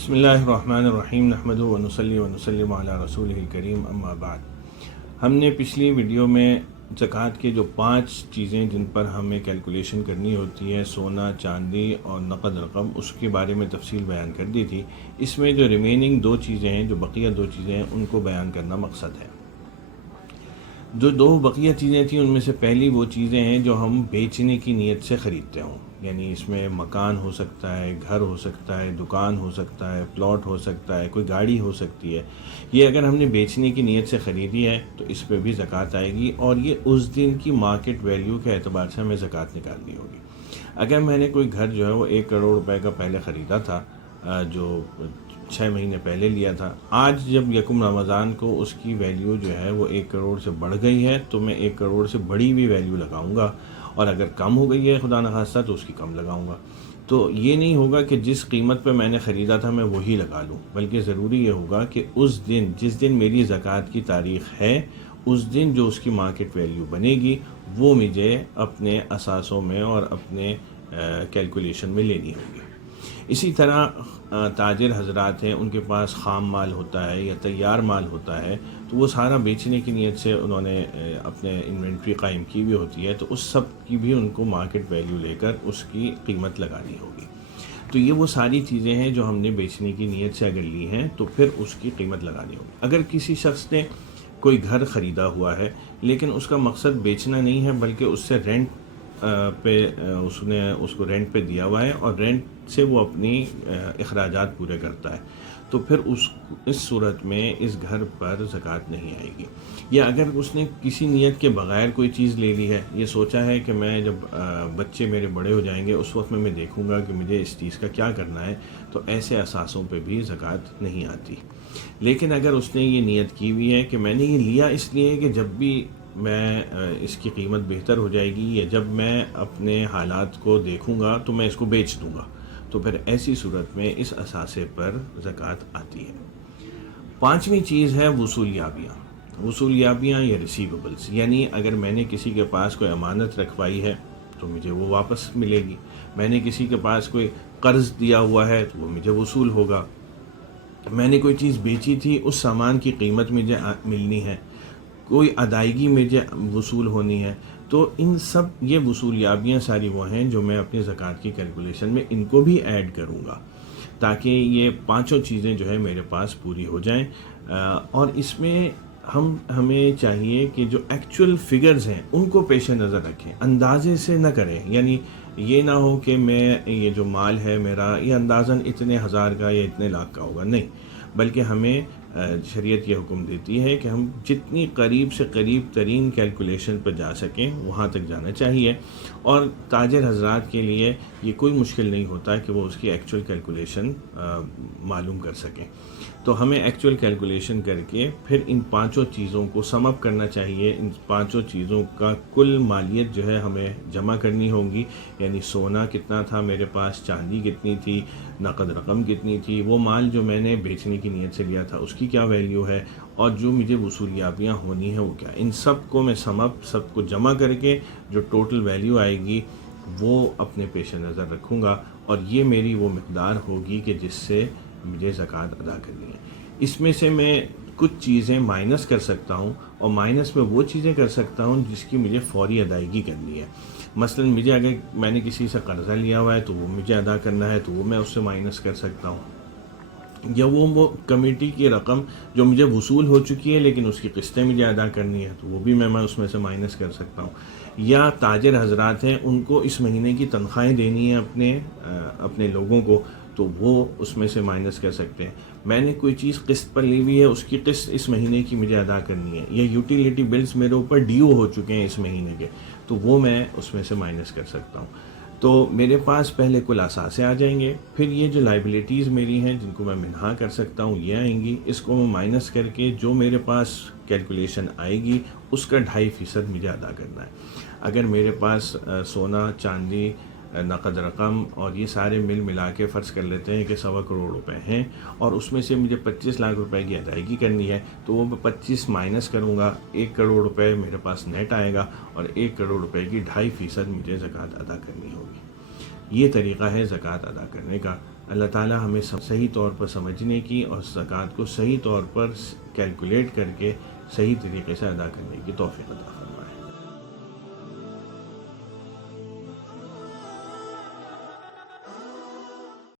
بسم اللہ الرحمن الرحیم نحمدہ ونصلی ونسلم علی رسولہ الکریم اما بعد۔ ہم نے پچھلی ویڈیو میں زکوٰۃ کے جو 5 چیزیں جن پر ہمیں کیلکولیشن کرنی ہوتی ہے، سونا، چاندی اور نقد رقم، اس کے بارے میں تفصیل بیان کر دی تھی۔ اس میں جو ریمیننگ 2 چیزیں ہیں، جو بقیہ 2 چیزیں ہیں، ان کو بیان کرنا مقصد ہے۔ جو 2 بقیہ چیزیں تھیں ان میں سے پہلی وہ چیزیں ہیں جو ہم بیچنے کی نیت سے خریدتے ہوں، یعنی اس میں مکان ہو سکتا ہے، گھر ہو سکتا ہے، دکان ہو سکتا ہے، پلاٹ ہو سکتا ہے، کوئی گاڑی ہو سکتی ہے۔ یہ اگر ہم نے بیچنے کی نیت سے خریدی ہے تو اس پہ بھی زکوٰۃ آئے گی، اور یہ اس دن کی مارکیٹ ویلیو کے اعتبار سے ہمیں زکوٰۃ نکالنی ہوگی۔ اگر میں نے کوئی گھر جو ہے وہ 1 کروڑ روپے کا پہلے خریدا تھا، جو 6 مہینے پہلے لیا تھا، آج جب یکم رمضان کو اس کی ویلیو جو ہے وہ 1 کروڑ سے بڑھ گئی ہے تو میں 1 کروڑ سے بڑی بھی ویلیو لگاؤں گا، اور اگر کم ہو گئی ہے خدا نخواستہ تو اس کی کم لگاؤں گا۔ تو یہ نہیں ہوگا کہ جس قیمت پہ میں نے خریدا تھا میں وہی لگا لوں، بلکہ ضروری یہ ہوگا کہ اس دن، جس دن میری زکوٰۃ کی تاریخ ہے، اس دن جو اس کی مارکیٹ ویلیو بنے گی وہ مجھے اپنے اثاثوں میں اور اپنے کیلکولیشن میں لینی ہوگی۔ اسی طرح تاجر حضرات ہیں، ان کے پاس خام مال ہوتا ہے یا تیار مال ہوتا ہے، تو وہ سارا بیچنے کی نیت سے انہوں نے اپنے انوینٹری قائم کی ہوئی ہوتی ہے، تو اس سب کی بھی ان کو مارکیٹ ویلیو لے کر اس کی قیمت لگانی ہوگی۔ تو یہ وہ ساری چیزیں ہیں جو ہم نے بیچنے کی نیت سے اگر لی ہیں تو پھر اس کی قیمت لگانی ہوگی۔ اگر کسی شخص نے کوئی گھر خریدا ہوا ہے لیکن اس کا مقصد بیچنا نہیں ہے، بلکہ اس سے رینٹ پہ اس نے اس کو رینٹ پہ دیا ہوا ہے اور رینٹ سے وہ اپنی اخراجات پورے کرتا ہے، تو پھر اس صورت میں اس گھر پر زکوٰۃ نہیں آئے گی۔ یا اگر اس نے کسی نیت کے بغیر کوئی چیز لے لی ہے، یہ سوچا ہے کہ میں جب بچے میرے بڑے ہو جائیں گے اس وقت میں دیکھوں گا کہ مجھے اس چیز کا کیا کرنا ہے، تو ایسے اثاثوں پہ بھی زکوٰۃ نہیں آتی۔ لیکن اگر اس نے یہ نیت کی ہوئی ہے کہ میں نے یہ لیا اس لیے کہ جب بھی میں اس کی قیمت بہتر ہو جائے گی یا جب میں اپنے حالات کو دیکھوں گا تو میں اس کو بیچ دوں گا، تو پھر ایسی صورت میں اس اثاثے پر زکوٰۃ آتی ہے۔ 5ویں چیز ہے وصولیابیاں یا ریسیویبلس، یعنی اگر میں نے کسی کے پاس کوئی امانت رکھوائی ہے تو مجھے وہ واپس ملے گی، میں نے کسی کے پاس کوئی قرض دیا ہوا ہے تو وہ مجھے وصول ہوگا، میں نے کوئی چیز بیچی تھی اس سامان کی قیمت مجھے ملنی ہے، کوئی ادائیگی مجھے وصول ہونی ہے، تو ان سب یہ وصولیابیاں ساری وہ ہیں جو میں اپنی زکوٰۃ کی کیلکولیشن میں ان کو بھی ایڈ کروں گا، تاکہ یہ 5 چیزیں جو ہے میرے پاس پوری ہو جائیں۔ اور اس میں ہمیں چاہیے کہ جو ایکچول فگرز ہیں ان کو پیش نظر رکھیں، اندازے سے نہ کریں، یعنی یہ نہ ہو کہ میں یہ جو مال ہے میرا یہ اندازاً اتنے ہزار کا یا اتنے لاکھ کا ہوگا، نہیں، بلکہ ہمیں شریعت یہ حکم دیتی ہے کہ ہم جتنی قریب سے قریب ترین کیلکولیشن پر جا سکیں وہاں تک جانا چاہیے، اور تاجر حضرات کے لیے یہ کوئی مشکل نہیں ہوتا کہ وہ اس کی ایکچول کیلکولیشن معلوم کر سکیں۔ تو ہمیں ایکچول کیلکولیشن کر کے پھر ان 5 چیزوں کو سم اپ کرنا چاہیے، ان 5 چیزوں کا کل مالیت جو ہے ہمیں جمع کرنی ہوگی، یعنی سونا کتنا تھا میرے پاس، چاندی کتنی تھی، نقد رقم کتنی تھی، وہ مال جو میں نے بیچنے کی نیت سے لیا تھا اس کی کیا ویلیو ہے، اور جو مجھے وصولیابیاں ہونی ہیں وہ کیا، ان سب کو میں سب کو جمع کر کے جو ٹوٹل ویلیو آئے گی وہ اپنے پیش نظر رکھوں گا، اور یہ میری وہ مقدار ہوگی کہ جس سے مجھے زکوٰۃ ادا کرنی ہے۔ اس میں سے میں کچھ چیزیں مائنس کر سکتا ہوں، اور مائنس میں وہ چیزیں کر سکتا ہوں جس کی مجھے فوری ادائیگی کرنی ہے۔ مثلا مجھے اگر میں نے کسی سے قرضہ لیا ہوا ہے تو وہ مجھے ادا کرنا ہے تو وہ میں اس سے مائنس کر سکتا ہوں، یا وہ کمیٹی کی رقم جو مجھے وصول ہو چکی ہے لیکن اس کی قسطیں مجھے ادا کرنی ہے تو وہ بھی میں اس میں سے مائنس کر سکتا ہوں، یا تاجر حضرات ہیں ان کو اس مہینے کی تنخواہیں دینی ہیں اپنے لوگوں کو، تو وہ اس میں سے مائنس کر سکتے ہیں۔ میں نے کوئی چیز قسط پر لی ہوئی ہے، اس کی قسط اس مہینے کی مجھے ادا کرنی ہے، یا یوٹیلیٹی بلز میرے اوپر ڈیو ہو چکے ہیں اس مہینے کے، تو وہ میں اس میں سے مائنس کر سکتا ہوں۔ تو میرے پاس پہلے کل اثاثے آ جائیں گے، پھر یہ جو لائبلٹیز میری ہیں جن کو میں منہا کر سکتا ہوں یہ آئیں گی، اس کو میں مائنس کر کے جو میرے پاس کیلکولیشن آئے گی اس کا 2.5% مجھے ادا کرنا ہے۔ اگر میرے پاس سونا، چاندی، نقد رقم اور یہ سارے ملا کے فرض کر لیتے ہیں کہ 1.25 کروڑ روپے ہیں، اور اس میں سے مجھے 25 لاکھ روپے کی ادائیگی کرنی ہے، تو وہ میں 25 مائنس کروں گا، 1 کروڑ روپے میرے پاس نیٹ آئے گا، اور 1 کروڑ روپے کی 2.5% مجھے زکوٰۃ ادا کرنی ہوگی۔ یہ طریقہ ہے زکوٰۃ ادا کرنے کا۔ اللہ تعالی ہمیں صحیح طور پر سمجھنے کی اور زکوٰۃ کو صحیح طور پر کیلکولیٹ کر کے صحیح طریقے سے ادا کرنے کی توفیق عطا فرمائے۔